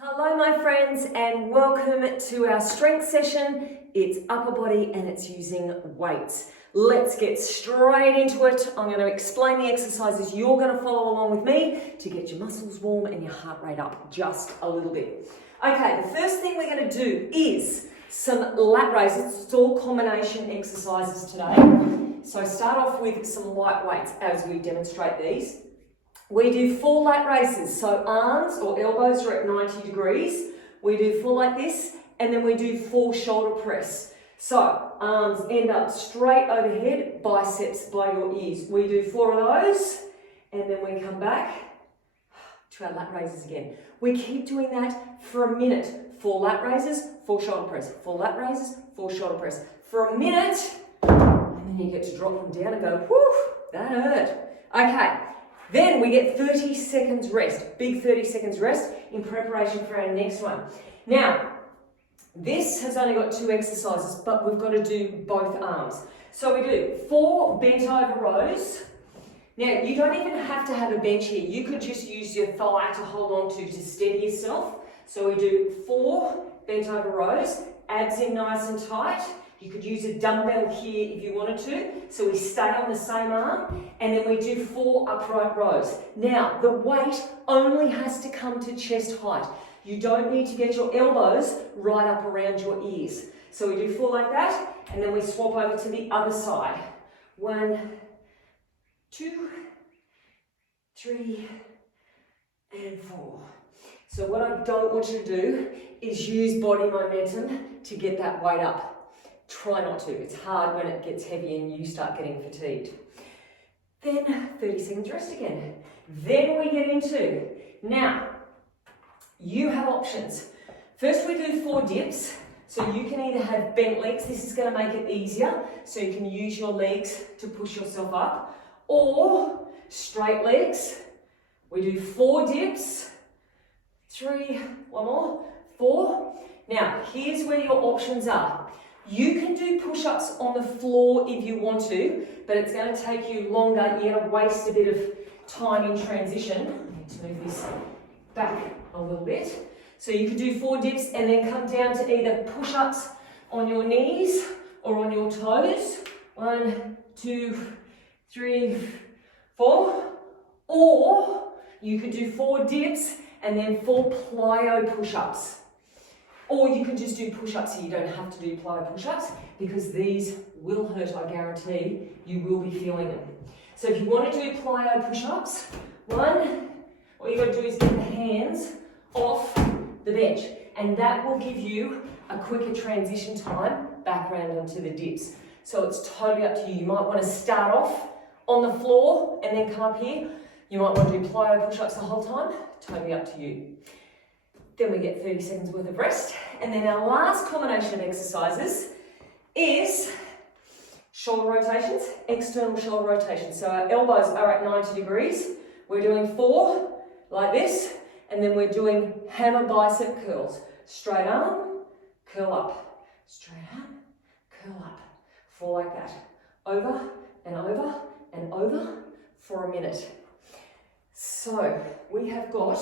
Hello my friends and welcome to our strength session. It's upper body and it's using weights. Let's get straight into it. I'm going to explain the exercises you're going to follow along with me to get your muscles warm and your heart rate up just a little bit. Okay, the first thing we're going to do is some lat raises. It's all combination exercises today. So start off with some light weights as we demonstrate these. We do 4 lat raises, so arms or elbows are at 90 degrees. We do 4 like this, and then we do 4 shoulder press. So arms end up straight overhead, biceps by your ears. We do 4 of those, and then we come back to our lat raises again. We keep doing that for a minute. 4 lat raises, 4 shoulder press. 4 lat raises, 4 shoulder press. For a minute, and then you get to drop them down and go, whew, that hurt. Okay. Then we get 30 seconds rest, big 30 seconds rest in preparation for our next one. Now, this has only got 2 exercises, but we've got to do both arms. So we do 4 bent over rows. Now, you don't even have to have a bench here. You could just use your thigh to hold on to steady yourself. So we do 4 bent over rows, abs in nice and tight. You could use a dumbbell here if you wanted to. So we stay on the same arm and then we do 4 upright rows. Now, the weight only has to come to chest height. You don't need to get your elbows right up around your ears. So we do 4 like that and then we swap over to the other side. 1, 2, 3, and 4. So what I don't want you to do is use body momentum to get that weight up. Try not to. It's hard when it gets heavy and you start getting fatigued. Then 30 seconds rest again. Then we get into, now, you have options. First we do 4 dips. So you can either have bent legs. This is going to make it easier. So you can use your legs to push yourself up. Or straight legs. We do 4 dips. 3, one more, 4. Now, here's where your options are. You can do push-ups on the floor if you want to, but it's going to take you longer. You're going to waste a bit of time in transition. I need to move this back a little bit. So you can do 4 dips and then come down to either push-ups on your knees or on your toes. 1, 2, 3, 4. Or you could do 4 dips and then 4 plyo push-ups. Or you can just do push-ups so you don't have to do plyo push-ups because these will hurt, I guarantee. You will be feeling them. So if you want to do plyo push-ups, all you got to do is get the hands off the bench and that will give you a quicker transition time back around onto the dips. So it's totally up to you. You might want to start off on the floor and then come up here. You might want to do plyo push-ups the whole time. Totally up to you. Then we get 30 seconds worth of rest. And then our last combination of exercises is shoulder rotations, external shoulder rotations. So our elbows are at 90 degrees. We're doing 4 like this. And then we're doing hammer bicep curls. Straight arm, curl up. Straight arm, curl up. 4 like that. Over and over and over for a minute. So we have got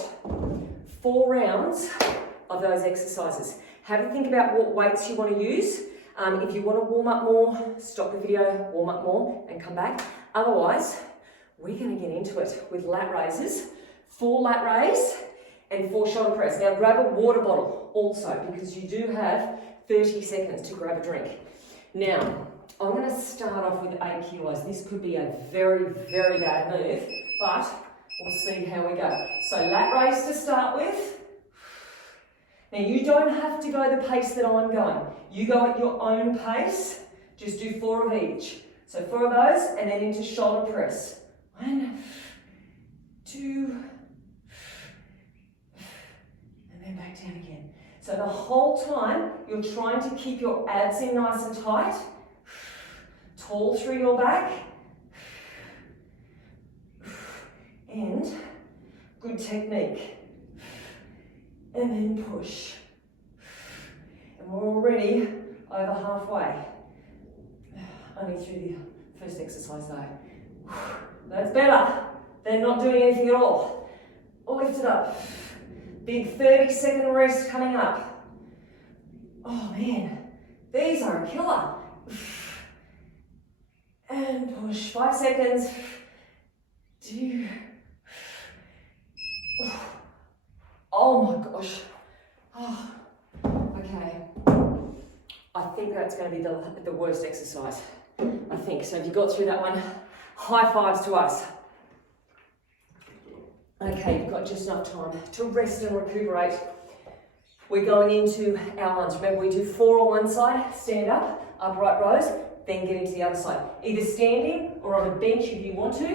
4 rounds of those exercises. Have a think about what weights you want to use. If you want to warm up more, stop the video, warm up more and come back. Otherwise, we're going to get into it with lat raises. 4 lat raise and 4 shoulder press. Now grab a water bottle also because you do have 30 seconds to grab a drink. Now, I'm going to start off with 8 kilos. This could be a very, very bad move, but we'll see how we go. So lat raise to start with. Now you don't have to go the pace that I'm going. You go at your own pace. Just do 4 of each. So 4 of those and then into shoulder press. 1, 2, and then back down again. So the whole time you're trying to keep your abs in nice and tight. Tall through your back. And good technique. And then push. And we're already over halfway. Only through the first exercise though. That's better than not doing anything at all. Lift it up. Big 30-second rest coming up. Oh man, these are a killer. And push, 5 seconds. 2. Oh my gosh. Oh, okay. I think that's going to be the worst exercise. I think. So if you got through that one, high fives to us. Okay, you've got just enough time to rest and recuperate. We're going into our lunge. Remember, we do 4 on one side, stand up, upright rows, then get into the other side. Either standing or on a bench if you want to.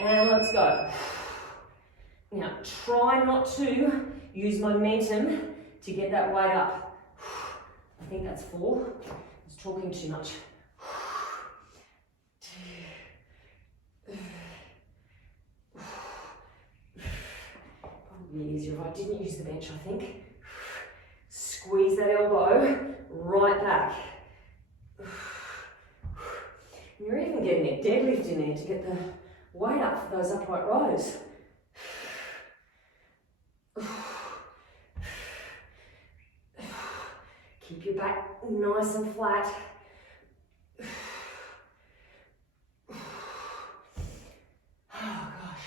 And let's go. Now, try not to use momentum to get that weight up. I think that's 4. I was talking too much. Probably easier if I didn't use the bench, I think. Squeeze that elbow right back. And you're even getting a deadlift in there to get the weight up for those upright rows. Keep your back nice and flat. Oh gosh.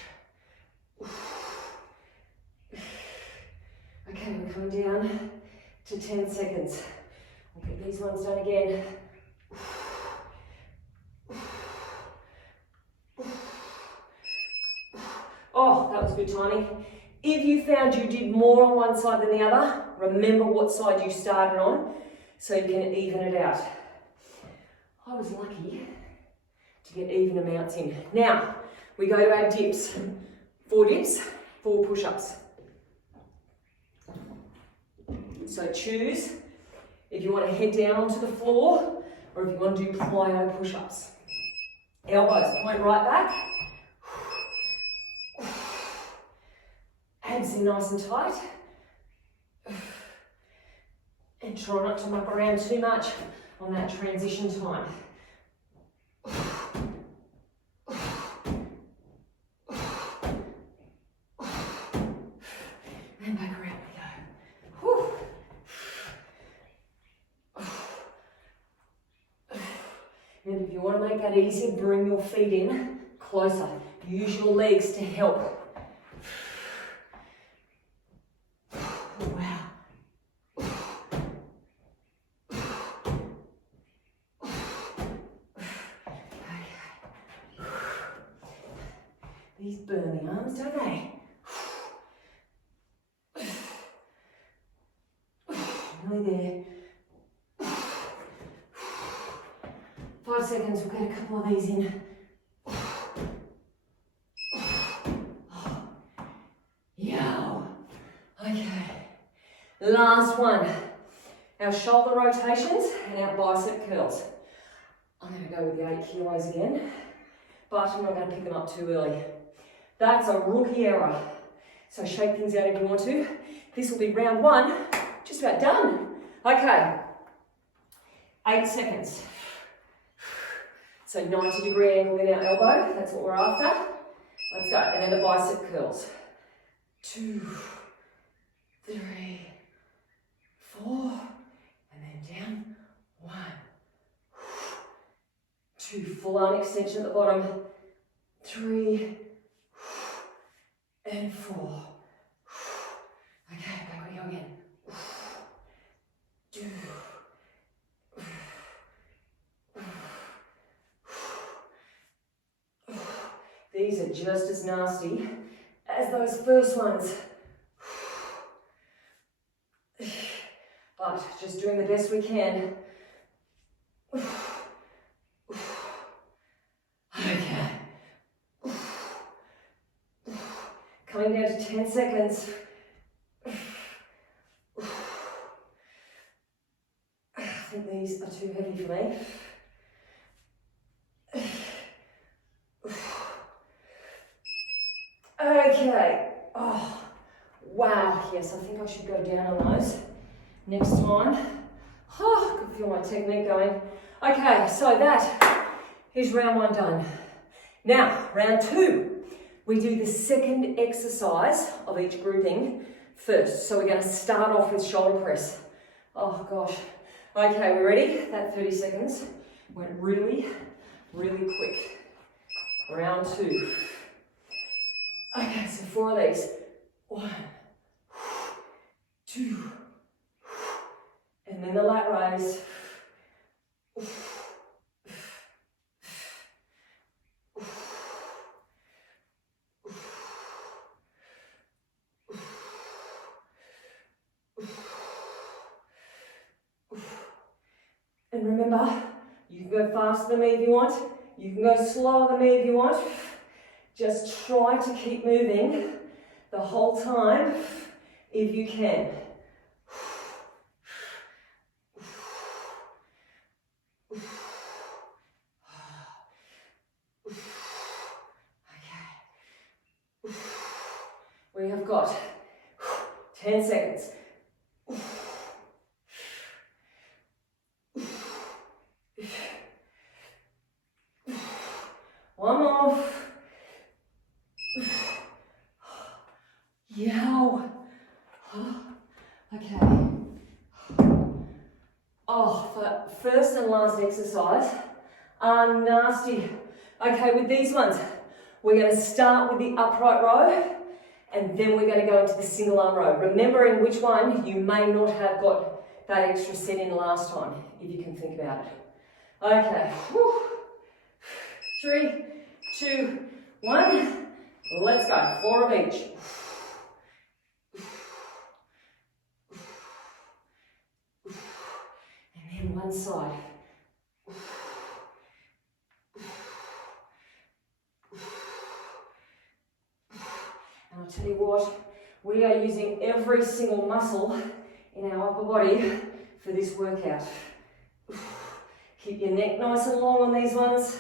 Okay, we're coming down to 10 seconds. We'll get these ones done again. Oh, that was good timing. If you found you did more on one side than the other, remember what side you started on so you can even it out. I was lucky to get even amounts in. Now, we go to our dips. 4 dips, 4 push-ups. So choose if you want to head down onto the floor or if you want to do plyo push-ups. Elbows point right back. Abs in nice and tight. And try not to muck around too much on that transition time. And back around we go. And if you want to make that easier, bring your feet in closer. Use your legs to help. These burn the arms, don't they? Nearly there. 5 seconds, we'll get a couple of these in. Yow. Okay. Last one. Our shoulder rotations and our bicep curls. I'm going to go with the 8 kilos again, but I'm not going to pick them up too early. That's a rookie error. So shake things out if you want to. This will be round 1, just about done. Okay, 8 seconds. So 90-degree angle in our elbow, that's what we're after. Let's go, and then the bicep curls. 2, 3, 4, and then down. 1, 2, full arm extension at the bottom. 3, and 4. Okay, back we go again. 2. These are just as nasty as those first ones. But just doing the best we can. Okay. Coming down to 10 seconds. I think these are too heavy for me. Okay. Oh, wow. Yes, I think I should go down on those next time. Oh, I can feel my technique going. Okay, so that is round 1 done. Now, round 2. We do the second exercise of each grouping first. So we're going to start off with shoulder press. Oh gosh. Okay, we're ready? That 30 seconds went really, really quick. Round 2. Okay, so 4 of these. 1, 2, and then the lat raise. And remember, you can go faster than me if you want. You can go slower than me if you want. Just try to keep moving the whole time if you can. Okay. We have got 10 seconds. One more. Yow. Okay. Oh, the first and last exercise are nasty. Okay, with these ones, we're going to start with the upright row and then we're going to go into the single arm row. Remembering which one you may not have got that extra set in last time, if you can think about it. Okay. Whew. 3, 2, 1. Let's go. 4 of each. And then one side. And I'll tell you what, we are using every single muscle in our upper body for this workout. Keep your neck nice and long on these ones.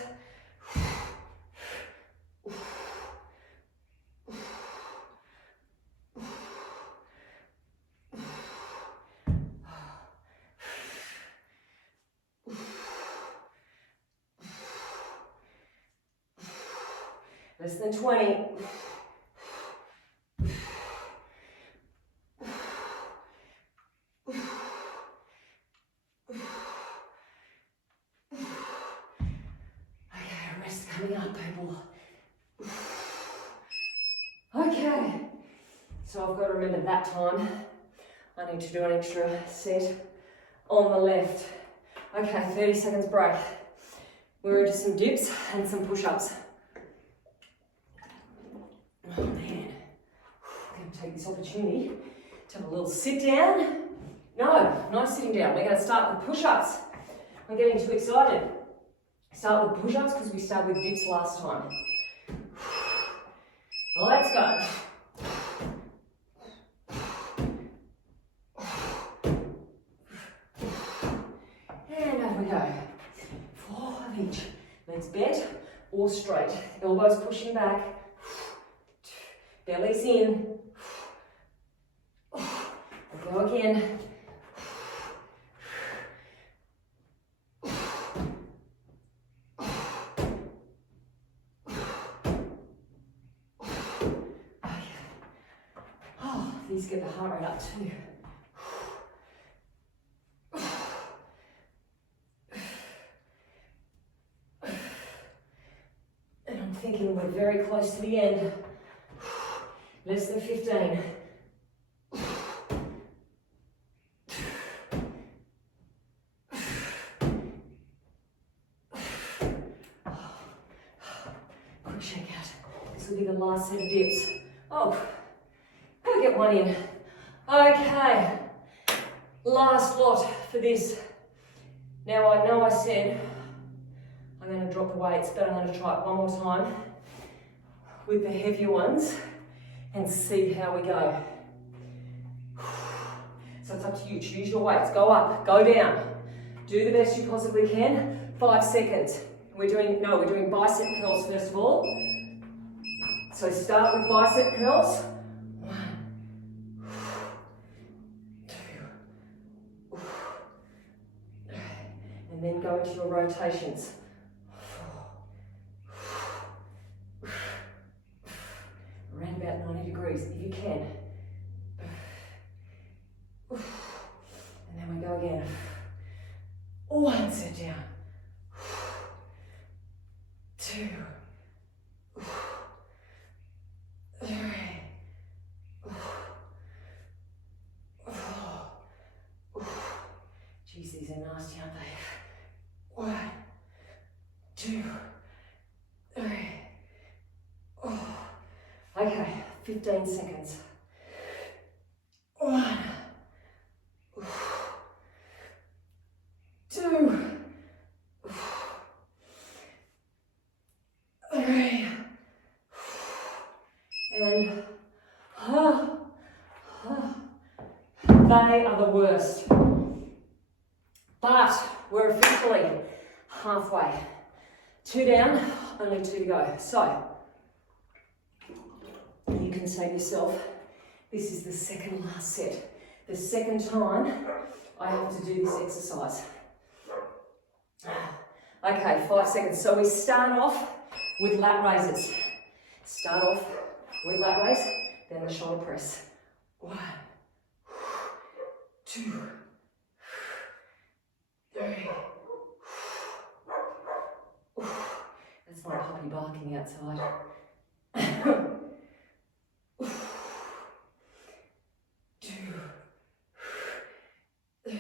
Less than 20. Coming up, people. Okay, so I've got to remember that time. I need to do an extra set on the left. Okay, 30 seconds break. We're into some dips and some push-ups. Oh man, I'm going to take this opportunity to have a little sit down. No sitting down. We're going to start with push-ups. I'm getting too excited. Start with push-ups because we started with dips last time. Let's go. And over we go. 4 of each. Legs bent or straight. Elbows pushing back. Belly's in. We'll go again. These get the heart rate up too. And I'm thinking we're very close to the end. Less than 15. Quick shake out. This will be the last set of dips. Oh. Get one in. Okay, last lot for this. Now I know I said I'm going to drop the weights, but I'm going to try it one more time with the heavier ones and see how we go. So it's up to you. Choose your weights. Go up, go down. Do the best you possibly can. 5 seconds. We're doing bicep curls first of all. So start with bicep curls. And then go into your rotations. about 90 degrees if you can. And then we go again. One, sit down. Two. Three. Geez, these are nasty, aren't they? 1, 2, 3. Okay, 15 seconds. 1, 2, 3, and they are the worst. But we're officially halfway. 2 down, only 2 to go. So you can say to yourself, this is the second last set. The second time I have to do this exercise. Okay, 5 seconds. So we start off with lat raises. Start off with lat raise, then the shoulder press. 1, 2, 3. That's my puppy barking outside. 2, 3.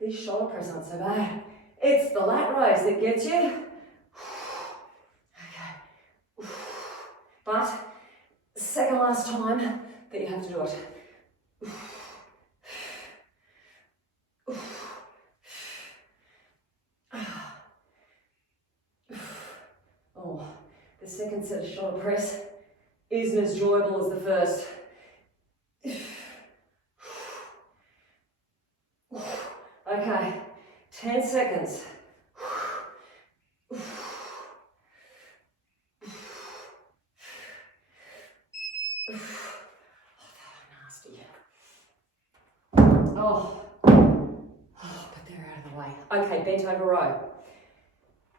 These shoulder press aren't so bad. It's the lat raise that gets you. Okay. But second last time that you have to do it. Oh, the second set of shoulder press isn't as enjoyable as the first. Okay, 10 seconds. But they're out of the way. Okay, bent over row.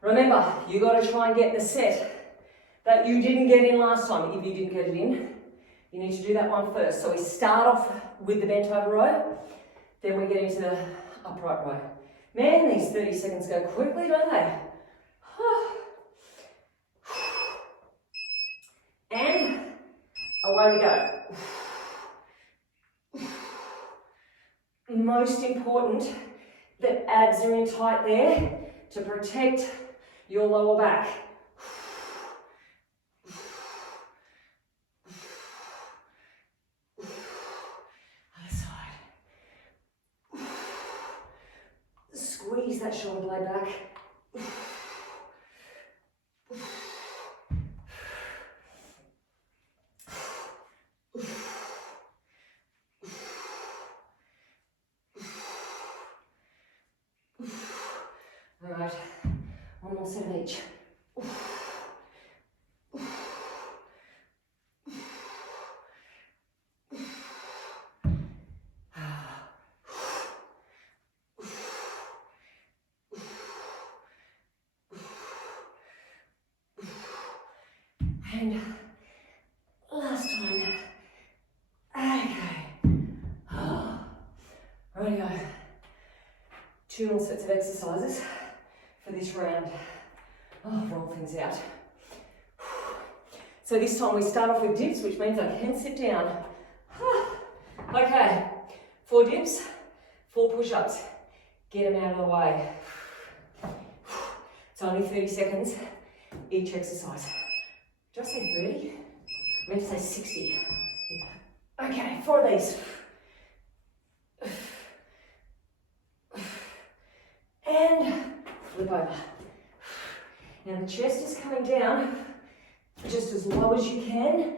Remember, you got to try and get the set that you didn't get in last time. If you didn't get it in, you need to do that one first. So we start off with the bent over row, then we get into the upright row. Man, these 30 seconds go quickly, don't they? And away we go. Most important that abs are in tight there to protect your lower back. Other side. Squeeze that shoulder blade back. All right, one more set of each. And last time. Okay. Rightio. 2 more sets of exercises for this round. Roll things out. So this time we start off with dips, which means I can sit down. Okay, 4 dips, 4 push-ups. Get them out of the way. It's only 30 seconds each exercise. Did I say 30? I meant to say 60. Okay, 4 of these. And flip over. Now the chest is coming down just as low as you can.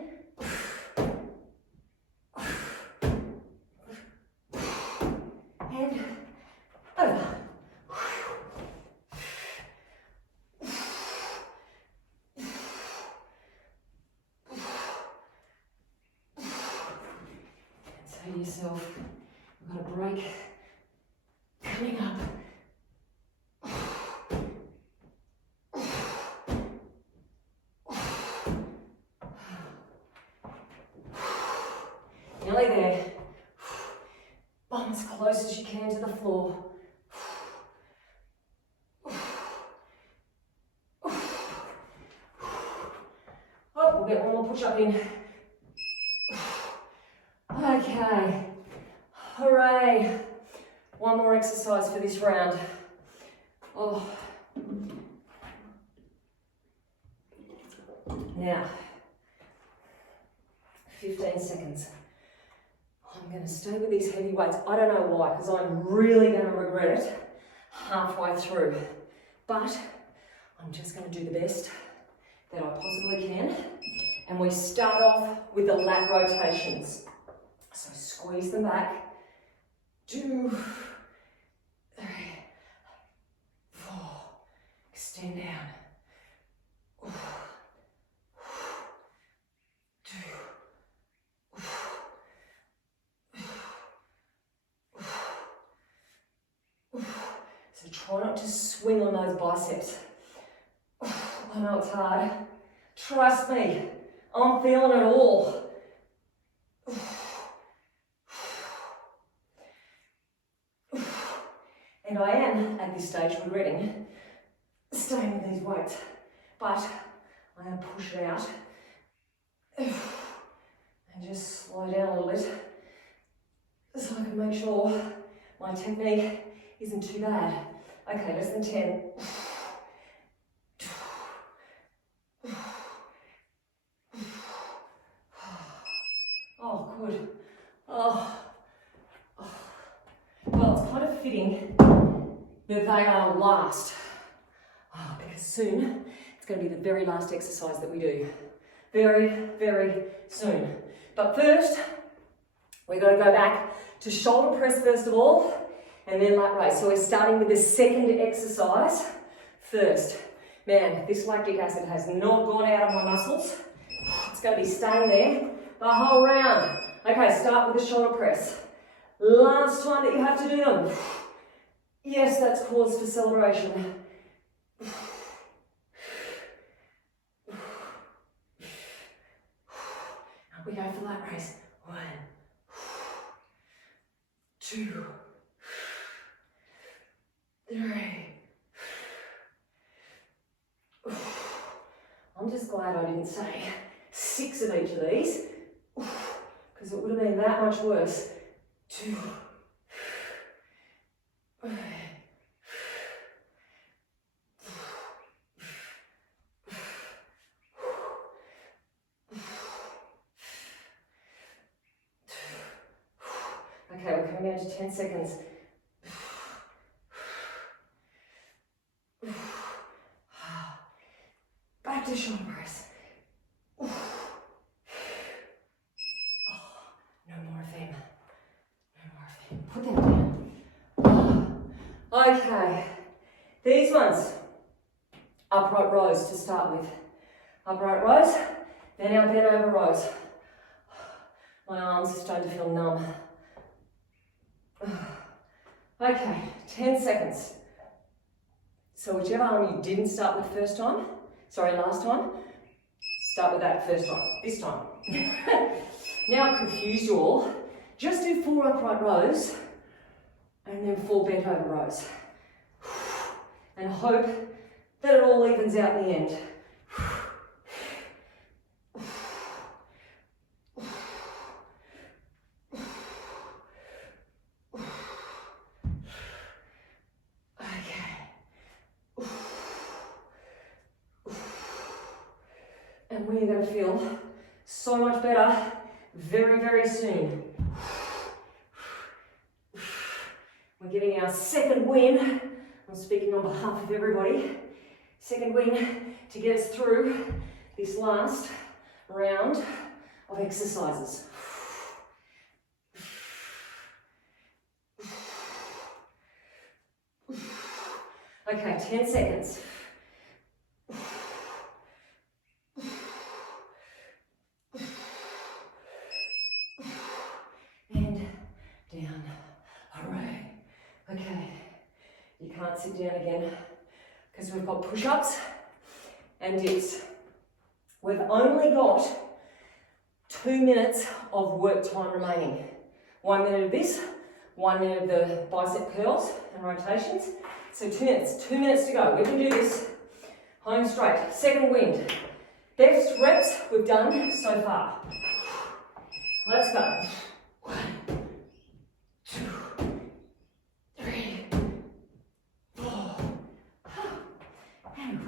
And over. And say to yourself, we've got a break coming up. Nearly there. Bum as close as you can to the floor. Oh, we'll get one more push-up in. Okay. Hooray. One more exercise for this round. Oh. Now, 15 seconds. I'm going to stay with these heavy weights. I don't know why, because I'm really going to regret it halfway through. But I'm just going to do the best that I possibly can. And we start off with the lat rotations. So squeeze them back. 2, 3, 4. Extend down. 2. So try not to swing on those biceps. I know it's hard. Trust me, I'm feeling it all. And I am, at this stage, regretting staying with these weights. But I'm going to push it out and just slow down a little bit so I can make sure my technique isn't too bad. Okay, less than 10. Oh, good. Oh. Well, it's kind of fitting that they are last. Oh, because soon it's going to be the very last exercise that we do. Very, very soon. But first, we're going to go back to shoulder press first of all, and then lat raise. So we're starting with the second exercise first. Man, this lactic acid has not gone out of my muscles. It's going to be staying there the whole round. Okay, start with the shoulder press. Last time that you have to do them. Yes, that's cause for celebration. Up we go for lat raise. 1, 2, 3. I'm just glad I didn't say 6 of each of these, because it would have been that much worse. 2. Okay, we're coming down to 10 seconds. Back to shoulder press. No more of them. Put that down. Okay, these ones, upright rows to start with. Upright rows, then our bent over rows. My arms are starting to feel numb. Okay, 10 seconds. So whichever arm you didn't start with last time, start with that first time, this time. Now I've confused you all. Just do 4 upright rows and then 4 bent over rows. And hope that it all evens out in the end. And we're going to feel so much better very, very soon. We're getting our second win. I'm speaking on behalf of everybody. Second win to get us through this last round of exercises. Okay, 10 seconds. Sit down again because we've got push-ups and dips. We've only got 2 minutes of work time remaining. 1 minute of this, 1 minute of the bicep curls and rotations. So 2 minutes to go. We can do this. Home straight, second wind. Best reps we've done so far. Let's go. 1, 2, 3, 4, and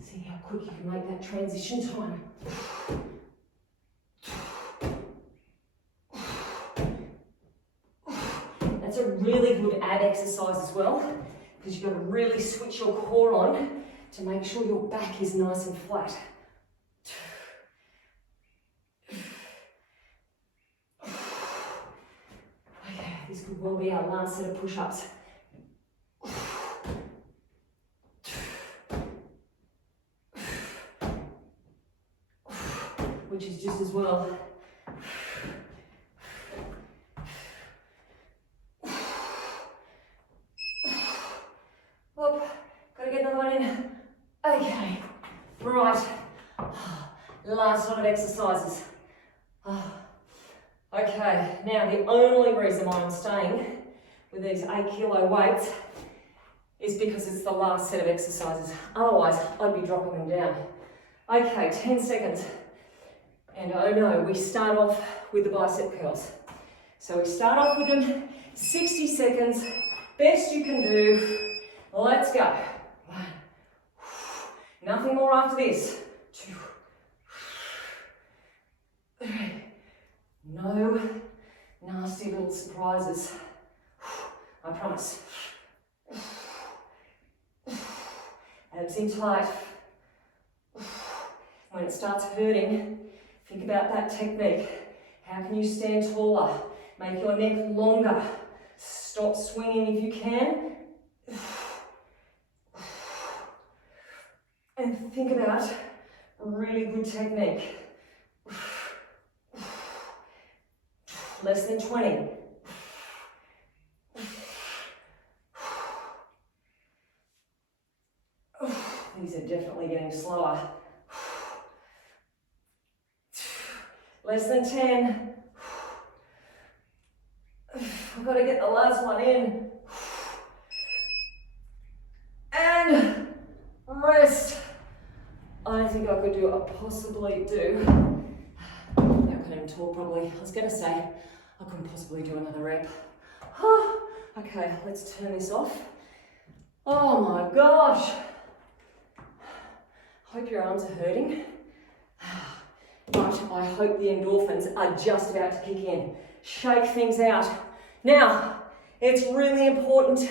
see how quick you can make that transition time. That's a really good ab exercise as well, because you've got to really switch your core on to make sure your back is nice and flat. Okay, this could well be our last set of push-ups. Which is just as well. Whoop, gotta get another one in. Okay, right. Last lot of exercises. Okay, now the only reason why I'm staying with these 8 kilo weights is because it's the last set of exercises. Otherwise, I'd be dropping them down. Okay, 10 seconds. And oh no, we start off with the bicep curls. So we start off with them, 60 seconds, best you can do. Let's go. 1, nothing more after this. 2, 3, no nasty little surprises. I promise. Abs in tight. When it starts hurting, think about that technique. How can you stand taller? Make your neck longer. Stop swinging if you can. And think about really good technique. Less than 20. These are definitely getting slower. Less than 10. I've got to get the last one in. And rest. I don't think I could do what I possibly do. I can't even talk properly. I was going to say I couldn't possibly do another rep. Okay, let's turn this off. Oh my gosh. Hope your arms are hurting. But I hope the endorphins are just about to kick in. Shake things out. Now, it's really important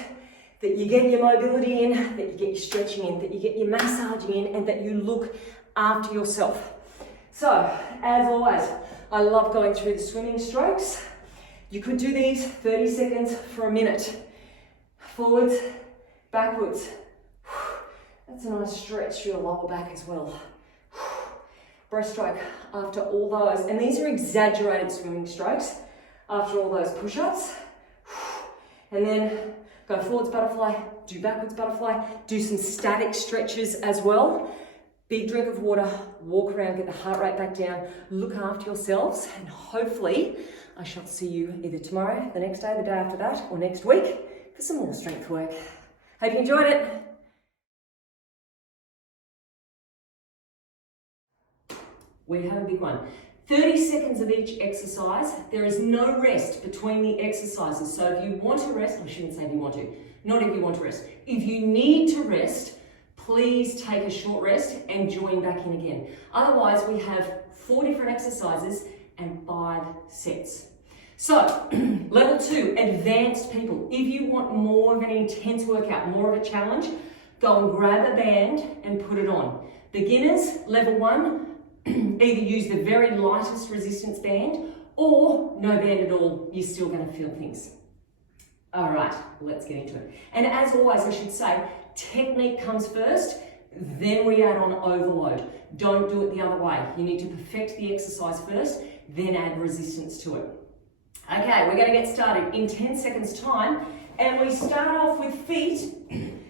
that you get your mobility in, that you get your stretching in, that you get your massaging in, and that you look after yourself. So, as always, I love going through the swimming strokes. You could do these 30 seconds for a minute. Forwards, backwards. That's a nice stretch for your lower back as well. Breaststroke after all those, and these are exaggerated swimming strokes after all those push-ups. And then go forwards butterfly, do backwards butterfly, do some static stretches as well. Big drink of water, walk around, get the heart rate back down, look after yourselves, and hopefully I shall see you either tomorrow, the next day, the day after that, or next week for some more strength work. Hope you enjoyed it. We have a big one. 30 seconds of each exercise. There is no rest between the exercises. So if you want to rest, I shouldn't say if you want to, not if you want to rest. If you need to rest, please take a short rest and join back in again. Otherwise, we have 4 different exercises and 5 sets. So, level 2, advanced people. If you want more of an intense workout, more of a challenge, go and grab a band and put it on. Beginners, level 1, either use the very lightest resistance band or no band at all, you're still going to feel things. All right, let's get into it. And as always, I should say, technique comes first, then we add on overload. Don't do it the other way. You need to perfect the exercise first, then add resistance to it. Okay, we're going to get started in 10 seconds time, and we start off with feet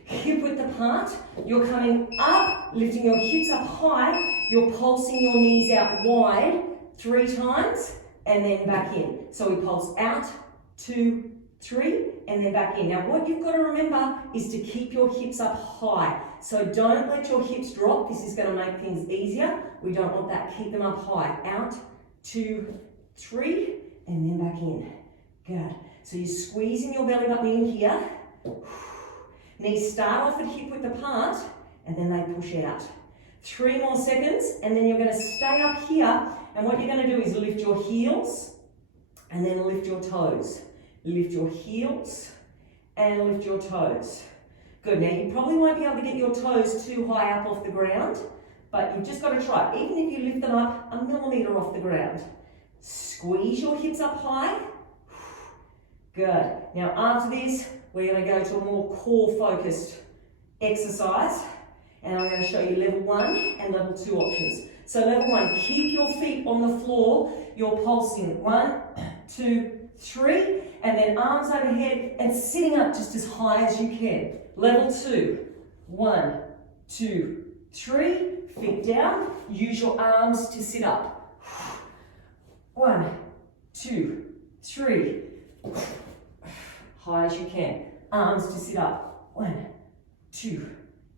hip width apart. You're coming up, lifting your hips up high, you're pulsing your knees out wide 3 times, and then back in. So we pulse out, 2, 3, and then back in. Now what you've got to remember is to keep your hips up high. So don't let your hips drop. This is going to make things easier. We don't want that. Keep them up high. Out, 2, 3, and then back in. Good. So you're squeezing your belly button in here. Knees start off at hip width apart, and then they push out. 3 more seconds, and then you're going to stay up here, and what you're going to do is lift your heels, and then lift your toes. Lift your heels, and lift your toes. Good. Now you probably won't be able to get your toes too high up off the ground, but you've just got to try. Even if you lift them up 1 millimetre off the ground. Squeeze your hips up high. Good. Now after this, we're going to go to a more core focused exercise, and I'm going to show you level 1 and level 2 options. So level 1, keep your feet on the floor. You're pulsing 1, 2, 3, and then arms overhead and sitting up just as high as you can. Level 2, 1, 2, 3, feet down. Use your arms to sit up. 1, 2, 3. High as you can. Arms to sit up. 1, 2,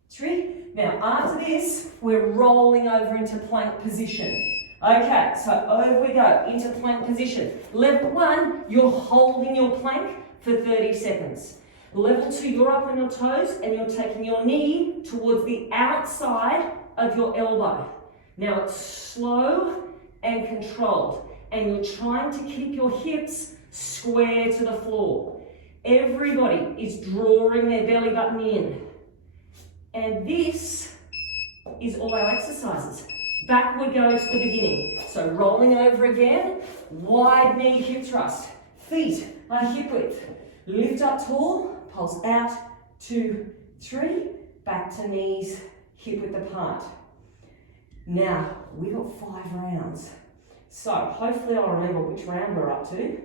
3. Now after this, we're rolling over into plank position. Okay, so over we go, into plank position. Level 1, you're holding your plank for 30 seconds. Level 2, you're up on your toes and you're taking your knee towards the outside of your elbow. Now it's slow and controlled, and you're trying to keep your hips square to the floor. Everybody is drawing their belly button in. And this is all our exercises. Backward goes to the beginning. So rolling over again, wide knee hip thrust. Feet are hip width. Lift up tall, pulse out, 2, 3, back to knees hip width apart. Now, we've got 5 rounds. So hopefully I'll remember which round we're up to.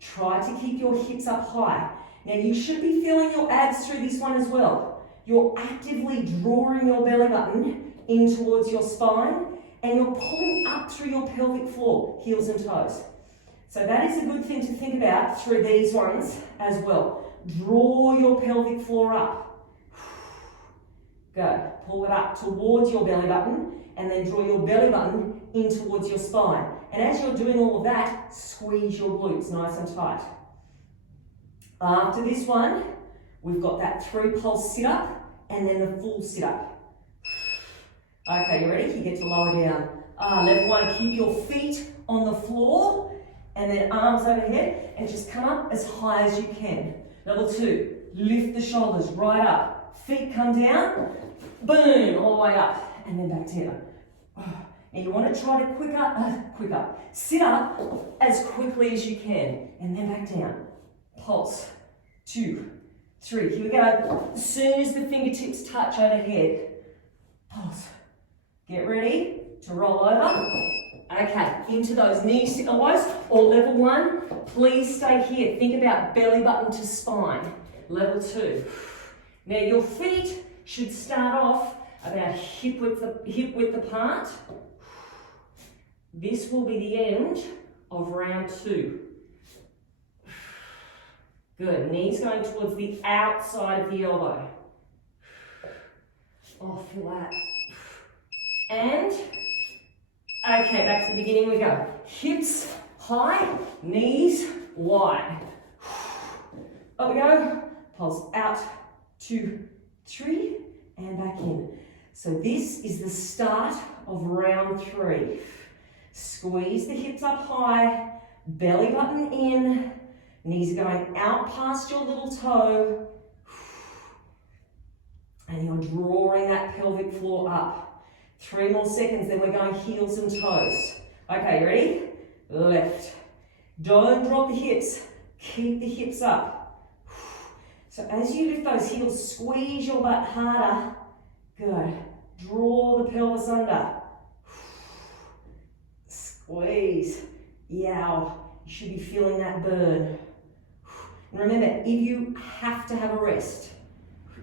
Try to keep your hips up high. Now you should be feeling your abs through this one as well. You're actively drawing your belly button in towards your spine, and you're pulling up through your pelvic floor, heels and toes. So that is a good thing to think about through these ones as well. Draw your pelvic floor up. Good. Pull it up towards your belly button, and then draw your belly button in towards your spine. And as you're doing all of that, squeeze your glutes nice and tight. After this one, we've got that 3 pulse sit up and then the full sit up. Okay, you ready? You get to lower down. Level 1, keep your feet on the floor and then arms overhead and just come up as high as you can. Level 2, lift the shoulders right up. Feet come down, boom, all the way up and then back down. And you want to try to sit up as quickly as you can and then back down. Pulse, 2, 3, here we go. As soon as the fingertips touch overhead, pulse. Get ready to roll over. Okay, into those knee sit elbows, or level 1, please stay here. Think about belly button to spine. Level 2. Now your feet should start off about hip width apart. This will be the end of round 2. Good, knees going towards the outside of the elbow. Oh, feel that. And, okay, back to the beginning we go. Hips high, knees wide. Up we go, pulse out, 2, 3, and back in. So this is the start of round 3. Squeeze the hips up high, belly button in, knees are going out past your little toe, and you're drawing that pelvic floor up. 3 more seconds, then we're going heels and toes. Okay, you ready? Left. Don't drop the hips, keep the hips up. So as you lift those heels, squeeze your butt harder. Good. Draw the pelvis under. Squeeze. Yow. you should be feeling that burn. And remember, if you have to have a rest,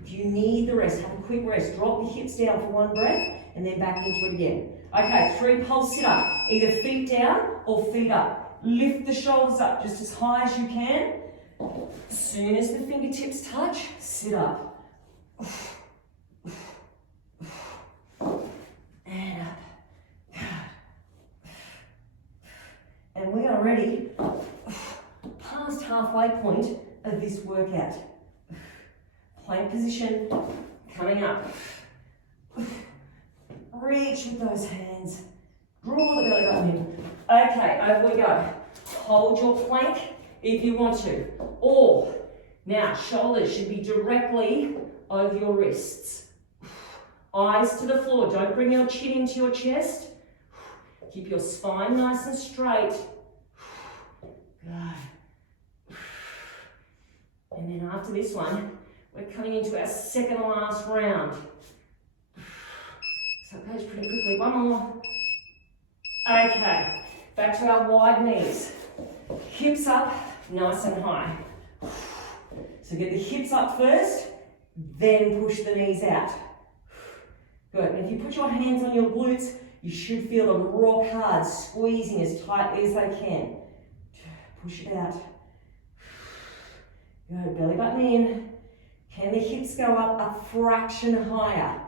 if you need the rest, have a quick rest. Drop your hips down for one breath and then back into it again. Okay, 3 pulse sit up. Either feet down or feet up. Lift the shoulders up just as high as you can. As soon as the fingertips touch, sit up. And up. And we are ready past halfway point of this workout. Plank position, coming up. Reach with those hands. Draw the belly button in. Okay, over we go. Hold your plank if you want to. Or, now shoulders should be directly over your wrists. Eyes to the floor. Don't bring your chin into your chest. Keep your spine nice and straight. Good. And then after this one, we're coming into our second and last round. So it goes pretty quickly. One more. Okay, back to our wide knees. Hips up, nice and high. So get the hips up first, then push the knees out. Good, and if you put your hands on your glutes, you should feel them rock hard, squeezing as tightly as they can. Push it out. Good, belly button in. Can the hips go up a fraction higher?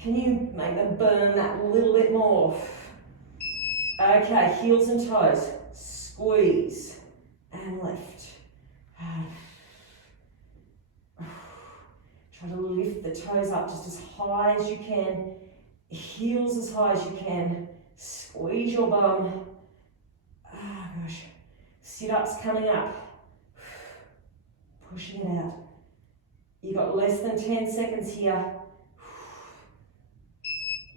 Can you make them burn that little bit more? Okay, heels and toes. Squeeze and lift. Try to lift the toes up just as high as you can. Heels as high as you can. Squeeze your bum. Ah, gosh. Sit-ups coming up. Pushing it out. You've got less than 10 seconds here.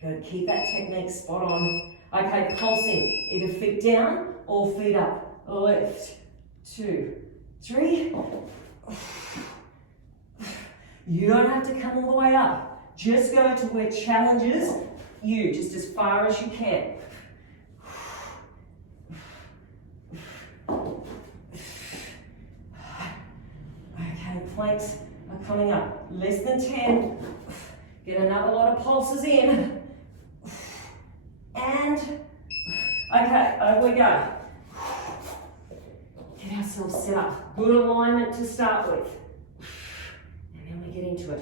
Good, keep that technique spot on. Okay, pulsing, either feet down or feet up. Lift, 2, 3. You don't have to come all the way up. Just go to where challenges you, just as far as you can. Okay, planks are coming up. Less than 10. Get another lot of pulses in. And, okay, over we go. Get ourselves set up. Good alignment to start with. And then we get into it.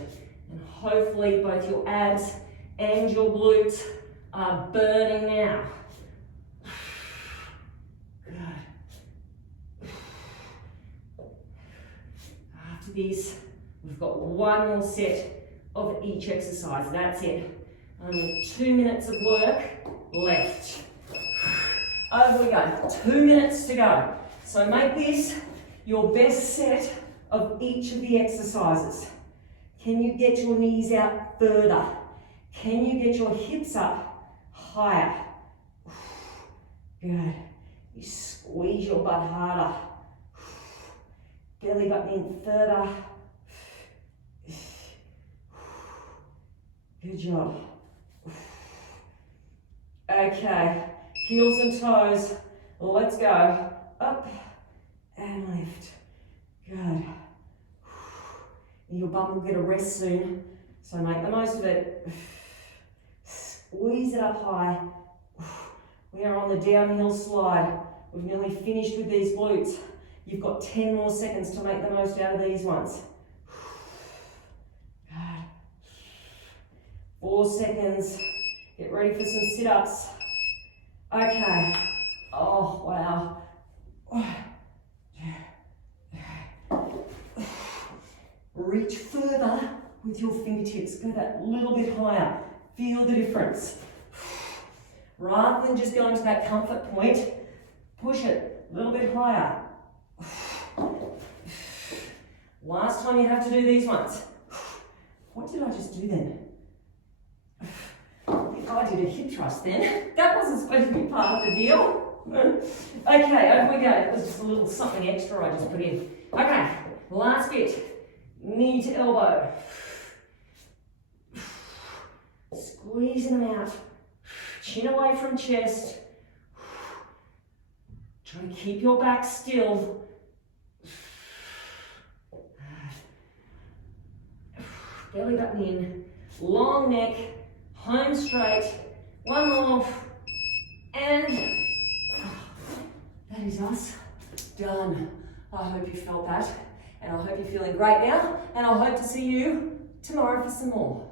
And hopefully both your abs and your glutes are burning now. Good. After this, we've got one more set of each exercise. That's it. Only 2 minutes of work left. Over we go. 2 minutes to go. So make this your best set of each of the exercises. Can you get your knees out further? Can you get your hips up higher? Good. You squeeze your butt harder. Belly button in further. Good job. Okay, heels and toes. Let's go. Up and lift. Good. Your bum will get a rest soon, so make the most of it. Squeeze it up high. We are on the downhill slide. We've nearly finished with these glutes. You've got 10 more seconds to make the most out of these ones. Good. 4 seconds. Get ready for some sit-ups. Okay. Oh, wow. Reach further with your fingertips. Go that little bit higher. Feel the difference. Rather than just going to that comfort point, push it a little bit higher. Last time you have to do these ones. What did I just do then? I did a hip thrust then. That wasn't supposed to be part of the deal. Okay, over we go. It was just a little something extra I just put in. Okay, last bit. Knee to elbow. Squeezing them out. Chin away from chest. Try to keep your back still. Belly button in, long neck, home straight. One more, and that is us done. I hope you felt that, and I hope you're feeling great now, and I hope to see you tomorrow for some more.